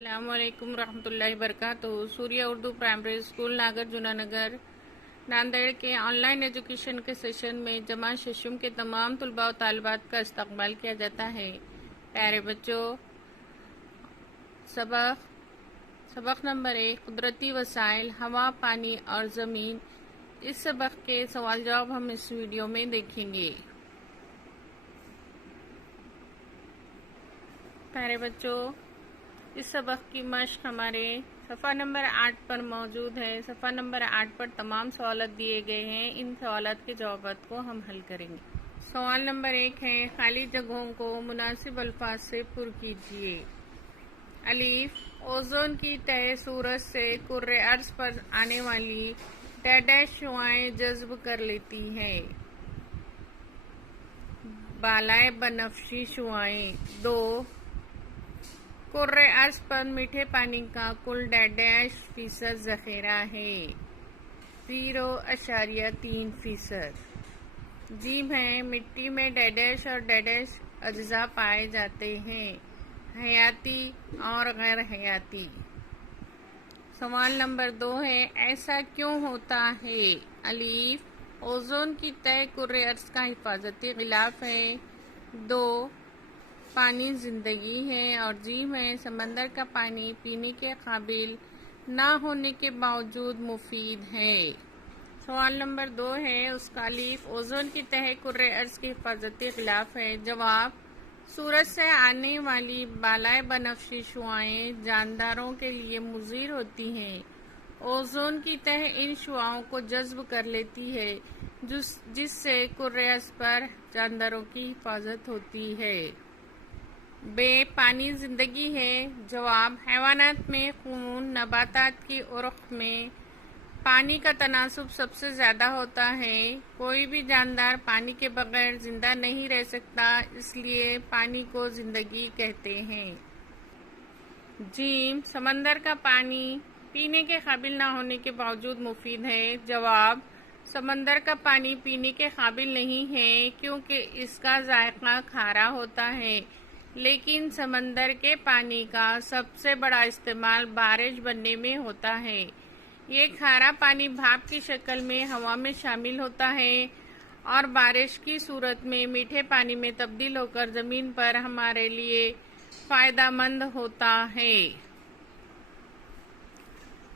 السلام علیکم ورحمۃ اللہ وبرکاتہ۔ سوریہ اردو پرائمری اسکول ناگرجنا نگر ناندیڑ کے آن لائن ایجوکیشن کے سیشن میں جمع ششم کے تمام طلباء و طالبات کا استقبال کیا جاتا ہے۔ پیارے بچوں، سبق نمبر 1 قدرتی وسائل ہوا، پانی اور زمین، اس سبق کے سوال جواب ہم اس ویڈیو میں دیکھیں گے۔ پیارے بچوں، اس سبق کی مشق ہمارے صفحہ نمبر 8 پر موجود ہے۔ صفحہ نمبر 8 پر تمام سوالات دیے گئے ہیں، ان سوالات کے جوابات کو ہم حل کریں گے۔ سوال نمبر 1 ہے، خالی جگہوں کو مناسب الفاظ سے پر کیجیے۔ الف، اوزون کی تہ سورج سے کرۂ ارض پر آنے والی ڈیش شعاعیں جذب کر لیتی ہیں۔ بالائے بنفشی شعاعیں۔ 2، کرۂ ارض پر میٹھے پانی کا کل ڈیش% ذخیرہ ہے۔ 0.3%۔ جیم ہے، مٹی میں ڈیش اور ڈیش اجزاء پائے جاتے ہیں، حیاتی اور غیر حیاتی۔ سوال نمبر 2 ہے، ایسا کیوں ہوتا ہے؟ الف، اوزون کی تہ کرۂ ارض کا حفاظتی غلاف ہے۔ 2، پانی زندگی ہے، اور جیم ہے، سمندر کا پانی پینے کے قابل نہ ہونے کے باوجود مفید ہے۔ سوال نمبر 2 ہے، اس کا الف، اوزون کی تہ کرۂ ارض کی حفاظتی غلاف ہے۔ جواب، سورج سے آنے والی بالائے بنفشی شعاعیں جانداروں کے لیے مضر ہوتی ہیں۔ اوزون کی تہ ان شعاعوں کو جذب کر لیتی ہے، جس سے کرۂ ارض پر جانداروں کی حفاظت ہوتی ہے۔ ب، پانی زندگی ہے۔ جواب، حیوانات میں خون، نباتات کی عرق میں پانی کا تناسب سب سے زیادہ ہوتا ہے۔ کوئی بھی جاندار پانی کے بغیر زندہ نہیں رہ سکتا، اس لیے پانی کو زندگی کہتے ہیں۔ جیم، سمندر کا پانی پینے کے قابل نہ ہونے کے باوجود مفید ہے۔ جواب، سمندر کا پانی پینے کے قابل نہیں ہے کیونکہ اس کا ذائقہ کھارا ہوتا ہے، لیکن سمندر کے پانی کا سب سے بڑا استعمال بارش بننے میں ہوتا ہے۔ یہ کھارا پانی بھاپ کی شکل میں ہوا میں شامل ہوتا ہے اور بارش کی صورت میں میٹھے پانی میں تبدیل ہو کر زمین پر ہمارے لیے فائدہ مند ہوتا ہے۔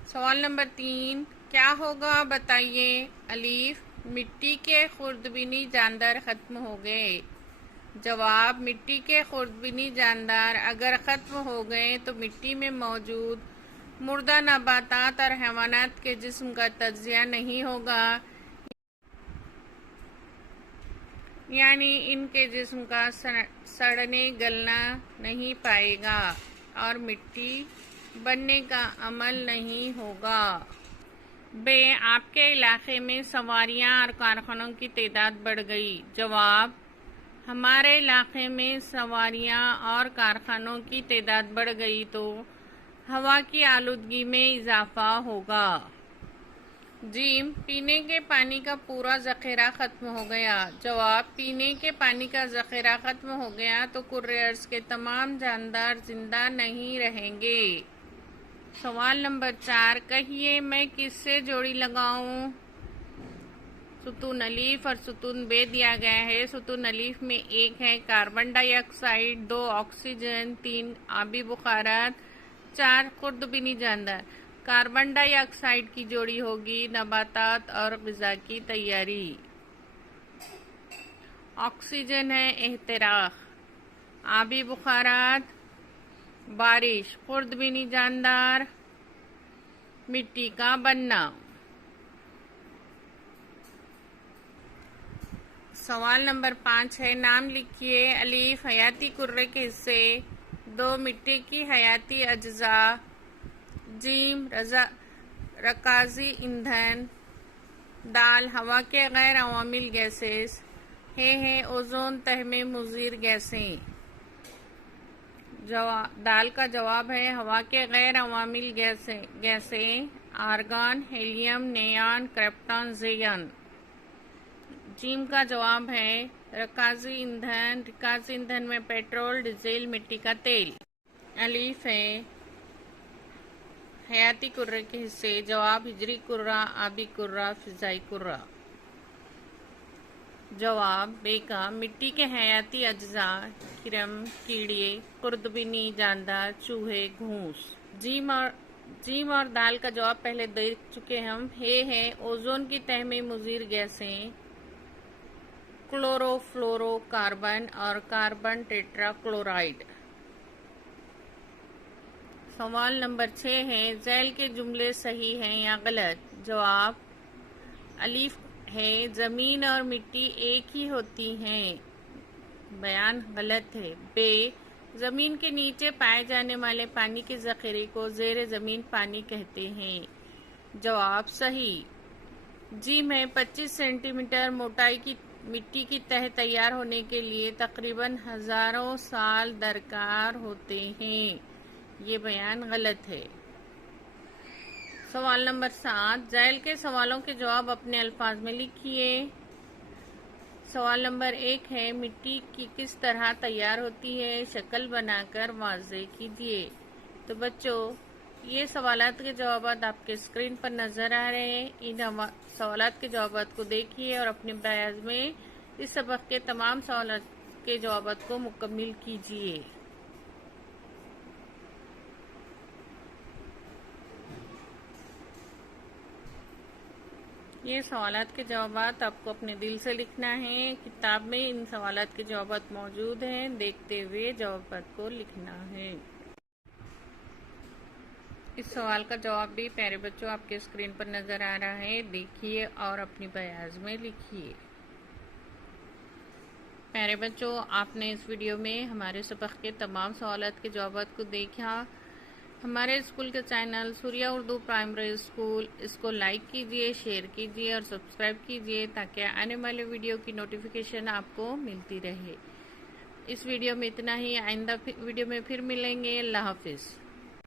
سوال نمبر 3، کیا ہوگا بتائیے؟ الف، مٹی کے خوردبینی جاندار ختم ہو گئے۔ جواب، مٹی کے خوردبینی جاندار اگر ختم ہو گئے تو مٹی میں موجود مردہ نباتات اور حیوانات کے جسم کا تجزیہ نہیں ہوگا، یعنی ان کے جسم کا سڑنے گلنا نہیں پائے گا اور مٹی بننے کا عمل نہیں ہوگا۔ ب، آپ کے علاقے میں سواریاں اور کارخانوں کی تعداد بڑھ گئی۔ جواب، ہمارے علاقے میں سواریاں اور کارخانوں کی تعداد بڑھ گئی تو ہوا کی آلودگی میں اضافہ ہوگا۔ جیم، پینے کے پانی کا پورا ذخیرہ ختم ہو گیا۔ جواب، پینے کے پانی کا ذخیرہ ختم ہو گیا تو کرۂ ارض کے تمام جاندار زندہ نہیں رہیں گے۔ سوال نمبر 4، کہیے میں کس سے جوڑی لگاؤں؟ ستون الف اور ستون ب دیا گیا ہے۔ ستون الف میں 1 ہے کاربن ڈائی آکسائیڈ، 2 آکسیجن، 3 آبی بخارات، 4 خوردبینی جاندار۔ کاربن ڈائی آکسائیڈ کی جوڑی ہوگی نباتات اور غذا کی تیاری۔ آکسیجن ہے احتراق، آبی بخارات بارش، خوردبینی جاندار مٹی کا بننا۔ سوال نمبر 5 ہے، نام لکھیے۔ الف، حیاتی کرے کے حصے۔ 2، مٹی کی حیاتی اجزاء۔ جیم، رکازی ایندھن۔ دال، ہوا کے غیر عوامل گیسز۔ ہے اوزون تہ میں مضر گیسیں۔ دال کا جواب ہے ہوا کے غیر عوامل گیسیں، آرگان، ہیلیم، نیان، کرپٹن، زیون۔ جیم کا جواب ہے رکازی ایندھن۔ رکازی ایندھن میں پیٹرول، ڈیزل، مٹی کا تیل۔ الف ہے حیاتی کرہ کے حصے. جواب ہجری کرہ، آبی کرہ، فضائی کرہ. جواب بے کا مٹی کے حیاتی اجزاء کرم، کیڑے، خوردبینی جاندار، چوہے، گھونس. جیم اور دال کا جواب پہلے دیکھ چکے ہم. ہے اوزون کی تہ میں مضر گیسیں کلورو فلورو کاربن اور کاربن ٹیٹرا کلورائڈ. سوال نمبر 6 ہے ذیل کے جملے صحیح ہیں یا غلط؟ جواب الف ہے زمین اور مٹی ایک ہی ہوتی ہیں، بیان غلط ہے. ب زمین کے نیچے پائے جانے والے پانی کے ذخیرے کو زیر زمین پانی کہتے ہیں، جواب صحیح. جی میں 25 سینٹی میٹر موٹائی کی مٹی کی تہ تیار ہونے کے لیے تقریباً ہزاروں سال درکار ہوتے ہیں، یہ بیان غلط ہے. سوال نمبر 7 ذیل کے سوالوں کے جواب اپنے الفاظ میں لکھیے. سوال نمبر 1 ہے مٹی کی کس طرح تیار ہوتی ہے، شکل بنا کر واضح کیجیے. تو بچوں یہ سوالات کے جوابات آپ کے اسکرین پر نظر آ رہے ہیں. ان سوالات کے جوابات کو دیکھیے اور اپنے بیاض میں اس سبق کے تمام سوالات کے جوابات کو مکمل کیجیے. یہ سوالات کے جوابات آپ کو اپنے دل سے لکھنا ہے. کتاب میں ان سوالات کے جوابات موجود ہیں، دیکھتے ہوئے جوابات کو لکھنا ہے. اس سوال کا جواب بھی پیارے بچوں آپ کے اسکرین پر نظر آ رہا ہے، دیکھیے اور اپنی بیاض میں لکھیے. پیارے بچوں آپ نے اس ویڈیو میں ہمارے سبق کے تمام سوالات کے جوابات کو دیکھا. ہمارے اسکول کے چینل سوریہ اردو پرائمری اسکول اس کو لائک کیجیے، شیئر کیجیے اور سبسکرائب کیجیے تاکہ آنے والے ویڈیو کی نوٹیفیکیشن آپ کو ملتی رہے. اس ویڈیو میں اتنا ہی، آئندہ ویڈیو میں پھر ملیں گے. اللہ حافظ.